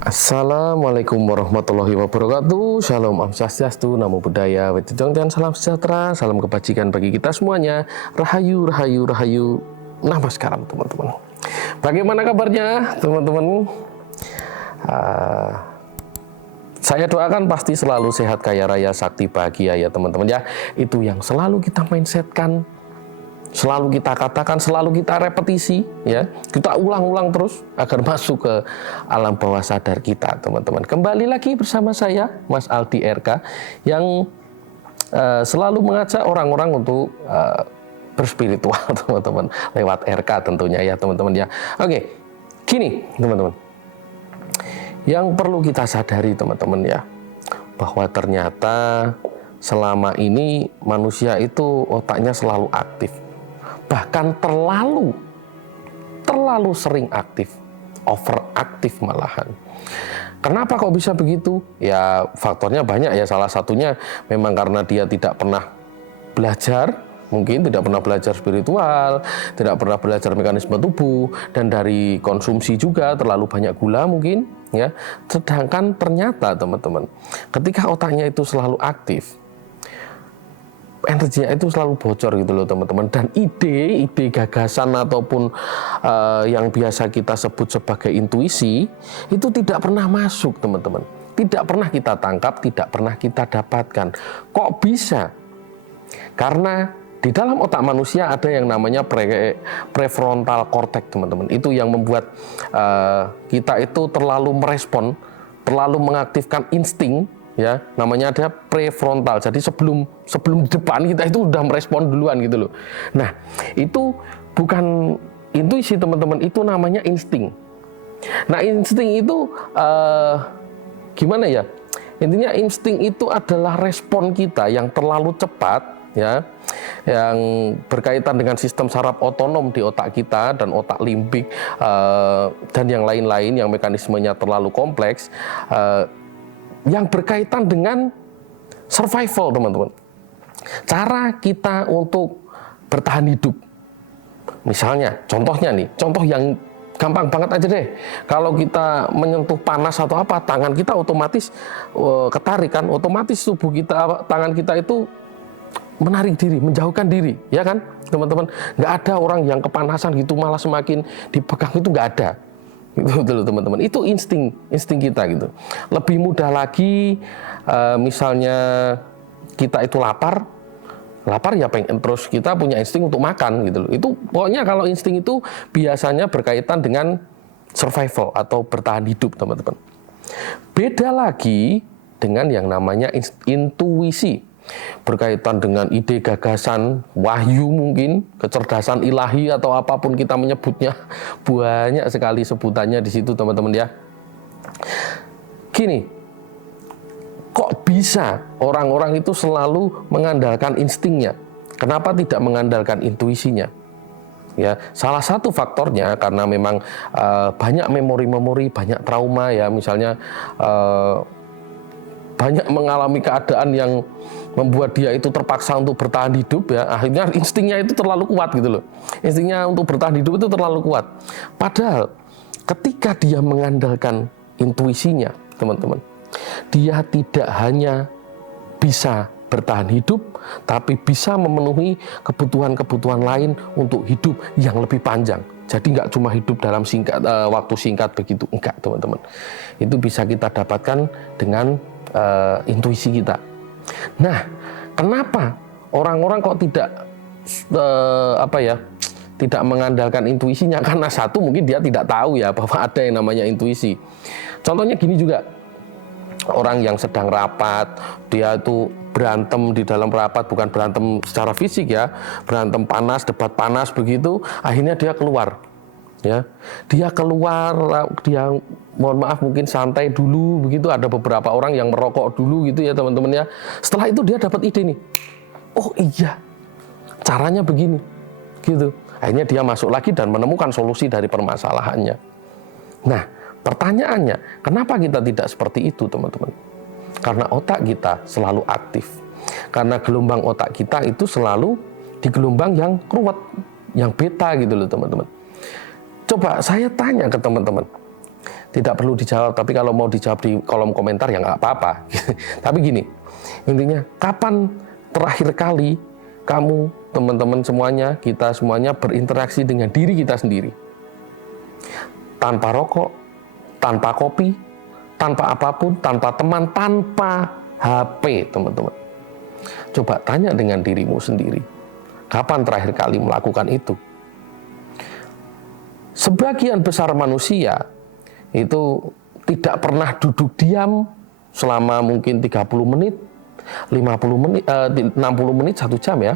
Assalamualaikum warahmatullahi wabarakatuh. Shalom, Om Swastiastu, Namo Buddhaya, dan salam sejahtera, salam kebajikan bagi kita semuanya. Rahayu, rahayu, rahayu. Namaskaram teman-teman. Bagaimana kabarnya teman-teman? Saya doakan pasti selalu sehat, kaya raya, sakti, bahagia ya teman-teman ya. Itu yang selalu kita mindsetkan, selalu kita katakan, selalu kita repetisi ya. Kita ulang-ulang terus agar masuk ke alam bawah sadar kita teman-teman. Kembali lagi bersama saya Mas Aldi RK yang selalu mengajak orang-orang untuk berspiritual teman-teman, lewat RK tentunya ya teman-teman ya. Oke, gini teman-teman, yang perlu kita sadari teman-teman ya, bahwa ternyata selama ini manusia itu otaknya selalu aktif, bahkan terlalu sering aktif, overaktif malahan. Kenapa kok bisa begitu? Ya faktornya banyak ya, salah satunya memang karena dia tidak pernah belajar, mungkin tidak pernah belajar spiritual, tidak pernah belajar mekanisme tubuh, dan dari konsumsi juga terlalu banyak gula mungkin ya. Sedangkan ternyata teman-teman, ketika otaknya itu selalu aktif, energinya itu selalu bocor gitu loh teman-teman, dan ide gagasan ataupun yang biasa kita sebut sebagai intuisi itu tidak pernah masuk teman-teman, tidak pernah kita tangkap, tidak pernah kita dapatkan. Kok bisa? Karena di dalam otak manusia ada yang namanya prefrontal cortex teman-teman. Itu yang membuat kita itu terlalu merespon, terlalu mengaktifkan insting ya, namanya ada prefrontal. Jadi sebelum di depan kita itu udah merespon duluan gitu loh. Nah, itu bukan intuisi teman-teman, itu namanya insting. Nah, insting itu gimana ya? Intinya insting itu adalah respon kita yang terlalu cepat ya, yang berkaitan dengan sistem saraf otonom di otak kita dan otak limbik dan yang lain-lain yang mekanismenya terlalu kompleks, yang berkaitan dengan survival teman-teman, cara kita untuk bertahan hidup. Misalnya contohnya nih, contoh yang gampang banget aja deh, kalau kita menyentuh panas atau apa, tangan kita otomatis ketarikan, otomatis tubuh kita, tangan kita itu menarik diri, menjauhkan diri, ya kan teman-teman. Nggak ada orang yang kepanasan gitu malah semakin dipegang, itu nggak ada. Itu loh teman-teman, itu insting kita gitu. Lebih mudah lagi, misalnya kita itu lapar ya pengen, terus kita punya insting untuk makan gitu loh. Itu pokoknya kalau insting itu biasanya berkaitan dengan survival atau bertahan hidup teman-teman. Beda lagi dengan yang namanya intuisi, berkaitan dengan ide, gagasan, wahyu mungkin, kecerdasan ilahi atau apapun kita menyebutnya, banyak sekali sebutannya di situ teman-teman ya. Gini, kok bisa orang-orang itu selalu mengandalkan instingnya? Kenapa tidak mengandalkan intuisinya? Ya, salah satu faktornya karena memang banyak memori-memori, banyak trauma ya, misalnya banyak mengalami keadaan yang membuat dia itu terpaksa untuk bertahan hidup ya, akhirnya instingnya itu terlalu kuat gitu loh. Instingnya untuk bertahan hidup itu terlalu kuat. Padahal ketika dia mengandalkan intuisinya, teman-teman, dia tidak hanya bisa bertahan hidup, tapi bisa memenuhi kebutuhan-kebutuhan lain untuk hidup yang lebih panjang. Jadi nggak cuma hidup dalam waktu singkat begitu, enggak teman-teman. Itu bisa kita dapatkan dengan intuisi kita. Nah, kenapa orang-orang kok tidak mengandalkan intuisinya? Karena satu, mungkin dia tidak tahu ya bahwa ada yang namanya intuisi. Contohnya gini juga, orang yang sedang rapat, dia itu berantem di dalam rapat, bukan berantem secara fisik ya, berantem panas, debat panas begitu, akhirnya dia keluar. Ya, dia keluar, dia mohon maaf mungkin santai dulu begitu, ada beberapa orang yang merokok dulu gitu ya teman-teman ya. Setelah itu dia dapat ide nih, oh iya caranya begini gitu, akhirnya dia masuk lagi dan menemukan solusi dari permasalahannya. Nah, pertanyaannya, kenapa kita tidak seperti itu teman-teman? Karena otak kita selalu aktif, karena gelombang otak kita itu selalu di gelombang yang ruwet, yang beta gitu loh teman-teman. Coba saya tanya ke teman-teman, Tidak perlu dijawab, tapi kalau mau dijawab di kolom komentar ya nggak apa-apa. Tapi gini, intinya kapan terakhir kali kamu, teman-teman semuanya, kita semuanya berinteraksi dengan diri kita sendiri? Tanpa rokok, tanpa kopi, tanpa apapun, tanpa teman, tanpa HP, teman-teman. Coba tanya dengan dirimu sendiri, kapan terakhir kali melakukan itu? Sebagian besar manusia itu tidak pernah duduk diam selama mungkin 30 menit, 50 menit, 60 menit, 1 jam ya.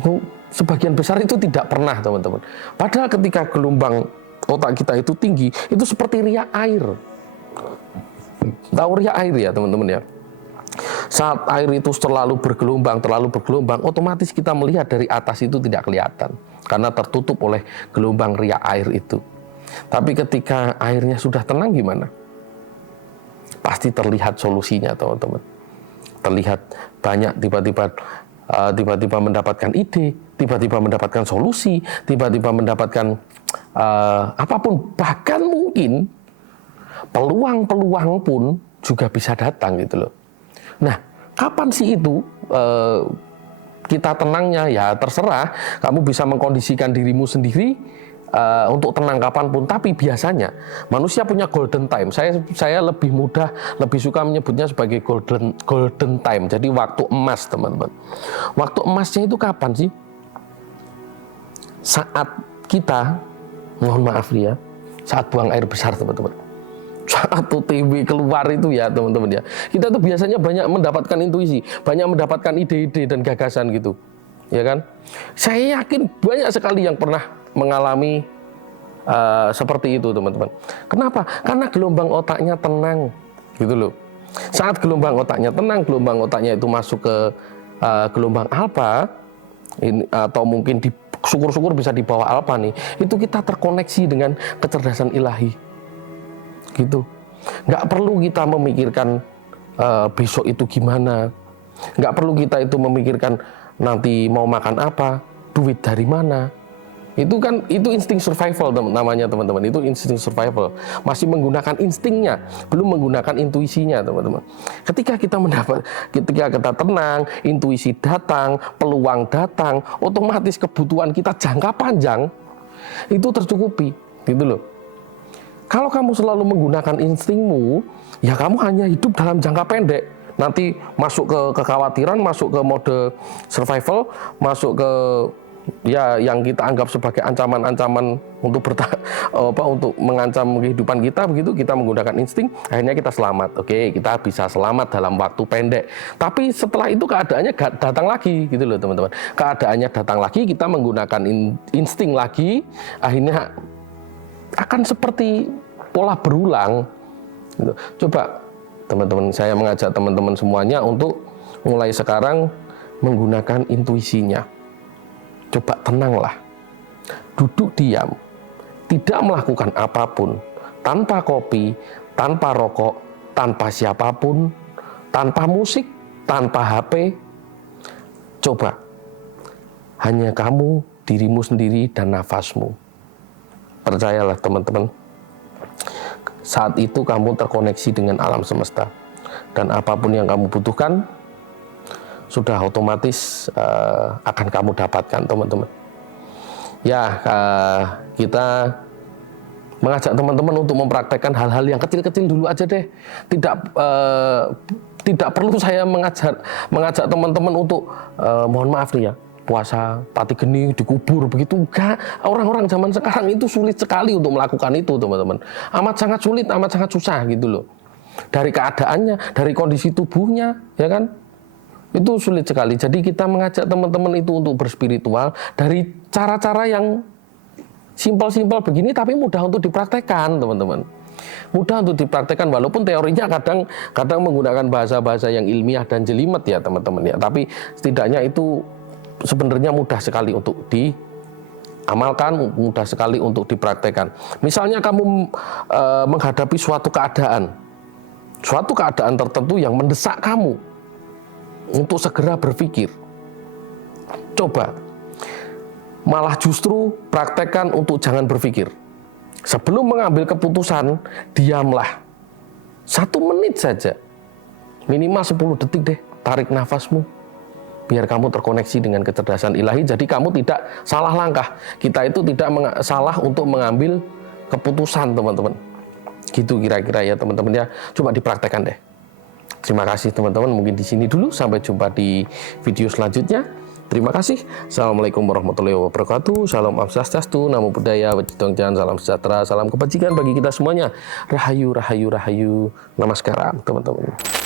Itu sebagian besar itu tidak pernah, teman-teman. Padahal ketika gelombang otak kita itu tinggi, itu seperti riak air. Tahu riak air ya, teman-teman ya? Saat air itu terlalu bergelombang, otomatis kita melihat dari atas itu tidak kelihatan karena tertutup oleh gelombang riak air itu. Tapi ketika airnya sudah tenang gimana? Pasti terlihat solusinya, teman-teman. Terlihat banyak tiba-tiba mendapatkan ide, tiba-tiba mendapatkan solusi, tiba-tiba mendapatkan apapun, bahkan mungkin peluang-peluang pun juga bisa datang gitu loh. Nah, kapan sih itu kita tenangnya? Ya terserah, kamu bisa mengkondisikan dirimu sendiri untuk tenang kapanpun. Tapi biasanya manusia punya golden time. Saya lebih mudah, lebih suka menyebutnya sebagai golden time. Jadi waktu emas, teman-teman. Waktu emasnya itu kapan sih? Saat kita, mohon maaf ya, saat buang air besar, teman-teman. Saat OTW keluar itu ya, teman-teman ya. Kita tuh biasanya banyak mendapatkan intuisi, banyak mendapatkan ide-ide dan gagasan gitu. Ya kan? Saya yakin banyak sekali yang pernah mengalami seperti itu, teman-teman. Kenapa? Karena gelombang otaknya tenang, gitu loh. Saat gelombang otaknya tenang, gelombang otaknya itu masuk ke gelombang alfa, atau mungkin di syukur-syukur bisa di bawah alfa nih. Itu kita terkoneksi dengan kecerdasan ilahi, gitu. Nggak perlu kita memikirkan besok itu gimana. Nggak perlu kita itu memikirkan nanti mau makan apa, duit dari mana. Itu kan, itu insting survival namanya, teman-teman. Itu insting survival. Masih menggunakan instingnya, belum menggunakan intuisinya, teman-teman. Ketika kita tenang, intuisi datang, peluang datang, otomatis kebutuhan kita jangka panjang itu tercukupi, gitu loh. Kalau kamu selalu menggunakan instingmu, ya kamu hanya hidup dalam jangka pendek. Nanti masuk ke kekhawatiran, masuk ke mode survival, masuk ke ya yang kita anggap sebagai ancaman-ancaman untuk untuk mengancam kehidupan kita, begitu kita menggunakan insting, akhirnya kita selamat. Oke, kita bisa selamat dalam waktu pendek. Tapi setelah itu keadaannya datang lagi, gitu loh, teman-teman. Keadaannya datang lagi, kita menggunakan insting lagi, akhirnya akan seperti pola berulang. Gitu. Coba teman-teman, saya mengajak teman-teman semuanya untuk mulai sekarang menggunakan intuisinya. Coba tenanglah, duduk diam, tidak melakukan apapun, tanpa kopi, tanpa rokok, tanpa siapapun, tanpa musik, tanpa HP. Coba, hanya kamu, dirimu sendiri, dan nafasmu. Percayalah, teman-teman, saat itu kamu terkoneksi dengan alam semesta. Dan apapun yang kamu butuhkan, sudah otomatis akan kamu dapatkan, teman-teman. Ya, kita mengajak teman-teman untuk mempraktekkan hal-hal yang kecil-kecil dulu aja deh. Tidak perlu saya mengajak teman-teman untuk mohon maaf nih ya, puasa pati geni dikubur begitu. Enggak, orang-orang zaman sekarang itu sulit sekali untuk melakukan itu, teman-teman. Amat sangat sulit, amat sangat susah gitu loh. Dari keadaannya, dari kondisi tubuhnya, ya kan? Itu sulit sekali. Jadi kita mengajak teman-teman itu untuk berspiritual dari cara-cara yang simpel-simpel begini, tapi mudah untuk dipraktekkan, teman-teman. Mudah untuk dipraktekkan, walaupun teorinya kadang menggunakan bahasa-bahasa yang ilmiah dan jelimet ya, teman-teman ya. Tapi setidaknya itu sebenarnya mudah sekali untuk diamalkan, mudah sekali untuk dipraktekkan. Misalnya kamu menghadapi suatu keadaan tertentu yang mendesak kamu untuk segera berpikir. Coba malah justru praktekkan untuk jangan berpikir. Sebelum mengambil keputusan, diamlah 1 menit saja. Minimal 10 detik deh, tarik nafasmu. Biar kamu terkoneksi dengan kecerdasan ilahi, jadi kamu tidak salah langkah. Kita itu tidak salah untuk mengambil keputusan, teman-teman. Gitu kira-kira ya, teman-teman ya. Coba dipraktekkan deh. Terima kasih teman-teman, mungkin di sini dulu. Sampai jumpa di video selanjutnya. Terima kasih. Assalamualaikum warahmatullahi wabarakatuh. Salam Om Swastiastu, Namo Buddhaya, Wajidongjan, salam sejahtera, salam kebajikan bagi kita semuanya. Rahayu, rahayu, rahayu. Namaskaram, teman-teman.